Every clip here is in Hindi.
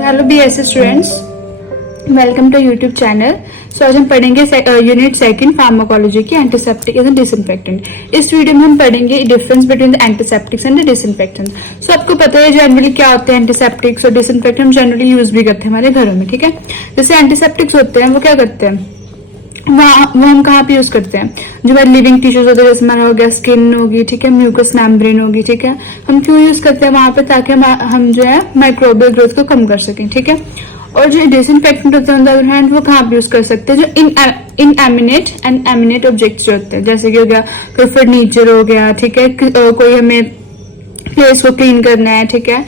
Hello BSc students, welcome to YouTube channel. So आज हम पढ़ेंगे यूनिट सेकंड फार्माकोलॉजी की एंटीसेप्टिक एंड डिसइंफेक्टेंट। इस वीडियो में हम पढ़ेंगे difference between the antiseptics and the disinfectant. So आपको पता है जनरली क्या होते हैं एंटीसेप्टिक्स और डिसइंफेक्टेंट, हम जनरली यूज भी करते हैं हमारे घरों में, ठीक है। जैसे एंटीसेप्टिक्स होते हैं वो क्या करते हैं, वो हम कहाँ पे यूज करते हैं, जो हमारे लिविंग टिश्यूज होते हैं, जैसे हमारा हो गया स्किन होगी, ठीक है, म्यूकस मेम्ब्रेन होगी, ठीक है। हम क्यों यूज करते हैं वहां पे, ताकि हम जो है माइक्रोबियल ग्रोथ को कम कर सकें, ठीक है। और जो डिसइंफेक्टेंट होते हैं ऑन द अदर हैंड, वो कहाँ पे यूज कर सकते हैं, जो इनएमिनेट एंड एमिनेट ऑब्जेक्ट्स जो होते हैं, जैसे कि हो गया कोई फर्नीचर हो गया, ठीक है, कोई हमें प्लेस को क्लीन करना है, ठीक है,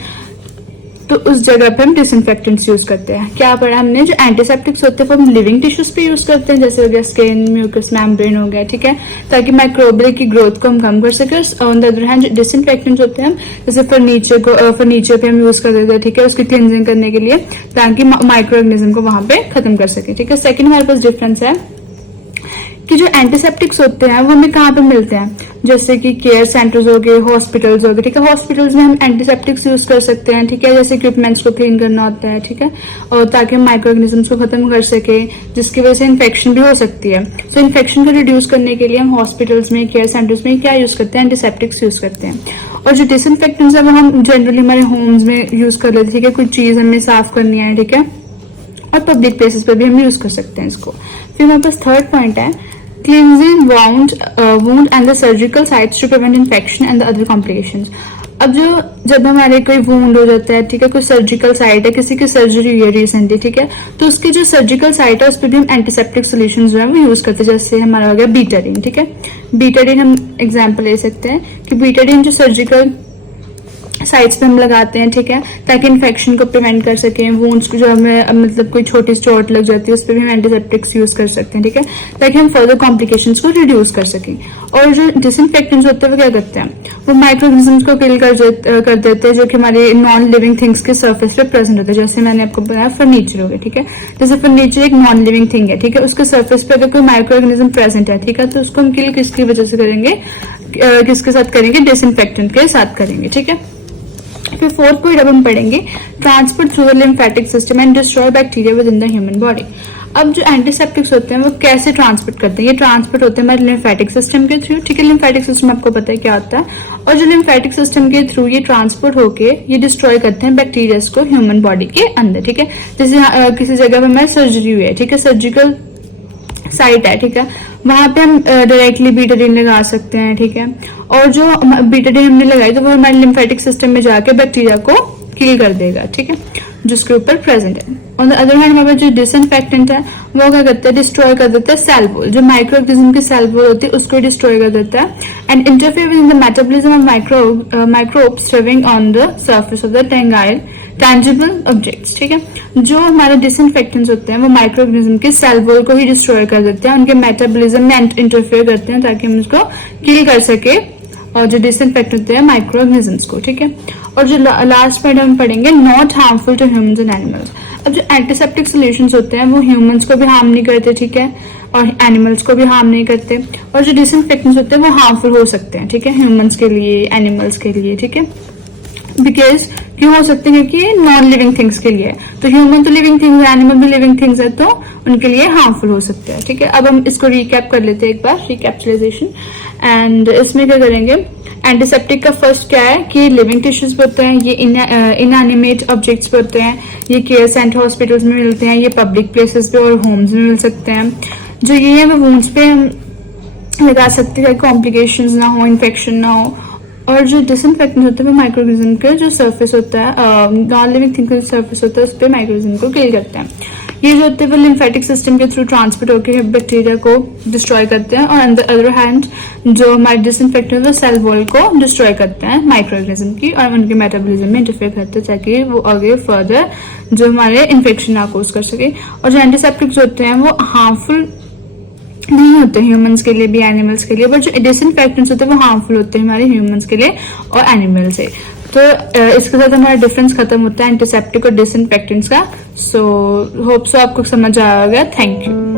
तो उस जगह पे हम डिसइंफेक्टेंट्स यूज करते हैं। क्या पढ़ा हमने, जो एंटीसेप्टिक्स होते हैं वो हम लिविंग टिश्यूज पे यूज करते हैं, जैसे हो गया स्किन, म्यूकस मेम्ब्रेन हो गया, ठीक है, ताकि माइक्रोबियल की ग्रोथ को हम कम कर सके। ऑन द अदर हैंड जो डिसइंफेक्टेंट्स होते हैं, जैसे फर्नीचर पे हम यूज कर देते हैं, ठीक है, उसकी क्लींजिंग करने के लिए, ताकि माइक्रो ऑर्गेनिज्म को वहां पे खत्म कर सके, ठीक है। सेकेंड हमारे पास डिफरेंस है कि जो एंटीसेप्टिक्स होते हैं वो हमें कहाँ पे मिलते हैं, जैसे कि केयर सेंटर्स हो गए, हॉस्पिटल्स हो गए, ठीक है। हॉस्पिटल्स में हम एंटीसेप्टिक्स यूज कर सकते हैं, ठीक है, जैसे इक्विपमेंट्स को क्लीन करना होता है, ठीक है, और ताकि हम माइक्रो ऑर्गेनिजम्स को खत्म कर सके, जिसकी वजह से इन्फेक्शन भी हो सकती है। तो इन्फेक्शन को रिड्यूस करने के लिए हम हॉस्पिटल्स में, केयर सेंटर्स में क्या यूज करते हैं, एंटीसेप्टिक्स यूज करते हैं। और जो डिसइंफेक्टेंट्स है वो हम जनरली हमारे होम्स में यूज कर लेते हैं, ठीक है, कुछ चीज हमें साफ करनी है, ठीक है, और पब्लिक प्लेसेस पे भी हम यूज कर सकते हैं इसको। फिर हमारे पास थर्ड पॉइंट है cleansing wound and the surgical sites to prevent infection and the other complications। अब जब हमारे कोई वुंड हो जाता है, ठीक है, कोई सर्जिकल साइट है, किसी की सर्जरी हुई है रिसेंटली, ठीक है, तो उसकी जो सर्जिकल साइट है उस पर भी हम एंटीसेप्टिक सोल्यूशन जो है वो यूज करते हैं। जैसे हमारा हो गया बीटाडीन, ठीक है, बीटाडीन हम एग्जाम्पल ले सकते हैं कि बीटाडीन जो सर्जिकल साइड्स पे हम लगाते हैं, ठीक है, ताकि इन्फेक्शन को प्रिवेंट कर सकें। वुंड्स को जो हमें मतलब कोई छोटी चोट लग जाती है उस पर भी हम एंटीसेप्टिक्स यूज कर सकते हैं, ठीक है, ताकि हम फर्दर कॉम्प्लिकेशंस को रिड्यूस कर सकें। और जो डिसइंफेक्टेंट्स होते हैं वो क्या करते हैं, वो माइक्रो ऑर्गेनिजम्स को किल कर देते हैं जो कि हमारे नॉन लिविंग थिंग्स के सर्फेस पे प्रेजेंट होते हैं। जैसे मैंने आपको बताया फर्नीचर हो गया, ठीक है, जैसे फर्नीचर एक नॉन लिविंग थिंग है, ठीक है, उसके सर्फेस पे अगर कोई माइक्रो ऑर्गेनिज्म प्रेजेंट है, ठीक है, तो उसको हम किल किसकी वजह से करेंगे, किसके साथ करेंगे, डिसइंफेक्टेंट के साथ करेंगे, ठीक है। फिर फोर्थ पॉइंट अब हम पढ़ेंगे transport through the lymphatic system and destroy bacteria with in the human body. अब जो एंटीसेप्टिक्स होते हैं वो कैसे ट्रांसपोर्ट करते हैं, ये ट्रांसपोर्ट होते हैं हमारे लिम्फेटिक सिस्टम के थ्रू, ठीक है। लिम्फेटिक सिस्टम आपको पता है क्या होता है, और जो लिम्फेटिक सिस्टम के थ्रू ये ट्रांसपोर्ट होके ये डिस्ट्रॉय करते हैं बैक्टीरिया को ह्यूमन बॉडी के अंदर, ठीक है। जैसे किसी जगह पे हमारी सर्जरी हुई है, ठीक है, सर्जिकल साइट है, ठीक है, वहां पे हम डायरेक्टली बीटाडीन लगा सकते हैं, ठीक है, और जो बीटाडीन हमने लगाई तो वो हमारे लिम्फेटिक सिस्टम में जाके बैक्टीरिया को किल कर देगा, ठीक है, जिसके ऊपर प्रेजेंट है। ऑन द अदर हैंड हमारे जो डिसइंफेक्टेंट है वो क्या करता है, डिस्ट्रॉय कर देता है सेल वॉल, जो माइक्रो ऑर्गेनिज्म की सेल वॉल होती है उसको डिस्ट्रॉय कर देता है, and interfere with the metabolism of microbes living on the surface of the tangible objects, ठीक है। जो हमारे डिसइंफेक्टेंट्स होते हैं वो माइक्रो ऑर्गेनिज्म के सेल वॉल को ही डिस्ट्रॉय कर देते हैं, उनके मेटाबॉलिज्म में इंटरफेयर करते हैं ताकि हम उसको किल कर सके, और जो डिसइंफेक्ट होते हैं माइक्रो ऑर्गेनिजम्स को, ठीक है। और जो लास्ट पॉइंट हम पढ़ेंगे not harmful to humans and animals. अब जो एंटीसेप्टिक सॉल्यूशंस होते हैं वो ह्यूमंस को भी हार्म नहीं करते, ठीक है, और एनिमल्स को भी हार्म नहीं करते, और जो डिसइंफेक्टेंट्स होते हैं वो हार्मफुल हो सकते हैं, ठीक है, ह्यूमंस के लिए, एनिमल्स के लिए, ठीक है, बिकॉज क्यों हो सकते हैं, क्योंकि नॉन लिविंग थिंग्स के लिए, तो ह्यूमन तो लिविंग थिंग्स है, एनिमल भी लिविंग थिंग्स है, तो उनके लिए हार्मफुल हो सकते हैं, ठीक है। अब हम इसको रिकैप कर लेते हैं एक बार, रिकैप्सुलाइजेशन, एंड इसमें क्या करेंगे, एंटीसेप्टिक का फर्स्ट क्या है कि लिविंग टिश्यूज पे होते हैं, ये इनएनिमेट ऑब्जेक्ट्स पे होते हैं, ये केयर सेंटर हॉस्पिटल्स में मिलते हैं, ये पब्लिक प्लेसेस पे और होम्स में मिल सकते हैं। जो ये है वो वुंड्स पे हम लगा सकते हैं, कॉम्प्लिकेशंस ना हो, इन्फेक्शन ना हो। और जो डिसइंफेक्टेंट होते हैं वो माइक्रो ऑर्गेनिज्म के जो सर्फेस होता है, नॉन लिविंग थिंग का सर्फेस होता है उस पर माइक्रो ऑर्गेनिज्म को किल करते हैं। ये जो होते हैं वो लिम्फेटिक सिस्टम के थ्रू ट्रांसपोर्ट होकर बैक्टीरिया को डिस्ट्रॉय करते हैं, और ऑन द अदर हैंड जो हमारे डिसइंफेक्टेंट है सेल वॉल को डिस्ट्रॉय करते हैं माइक्रो ऑर्गेनिज्म की, और उनके मेटाबॉलिज्म में इंटरफेयर करते हैं ताकि वो आगे फर्दर जो हमारे इन्फेक्शन ना कोज कर सके। और जो एंटीसेप्टिक्स होते हैं वो हार्मफुल नहीं होते ह्यूमंस के लिए भी, एनिमल्स के लिए, बट जो डिसइंफेक्टेंट्स होते हैं वो हार्मफुल होते हैं हमारे ह्यूमंस के लिए और एनिमल से। तो इसके साथ हमारा डिफरेंस खत्म होता है एंटीसेप्टिक और डिसइंफेक्टेंट्स का। सो होप सो आपको समझ आया होगा। Thank you.